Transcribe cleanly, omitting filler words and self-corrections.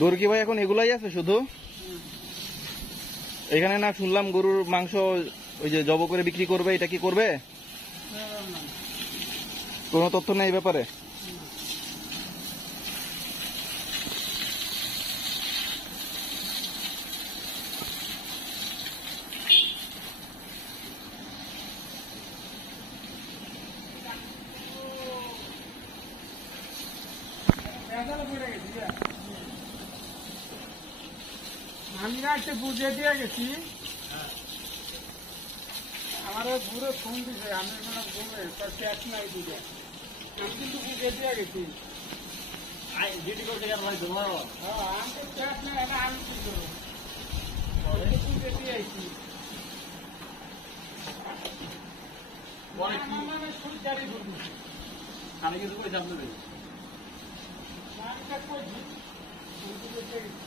গরু কি ভাই এখন এগুলাই আছে শুধু? এখানে না শুনলাম গরুর মাংস ওই যে জব করে বিক্রি করবে, এটা কি করবে? কোনো তথ্য নেই ব্যাপারে? আমি রাখতে বুঝে দিয়ে গেছি, আমার ঘুরে ফোন দিছে, আমি ঘুরে তার ক্যাশ নাই বুঝে, আমি কিন্তু বুঝে দিয়ে গেছি। হ্যাঁ, আমি তো ক্যাশ নাই, আমি কি করবো, বুঝে দিয়ে আইছি। মানে সুলচারি ঘুরছি, আমি কিছু করে জানতে পেরেছি, আমি বুঝে দিয়ে গেছি।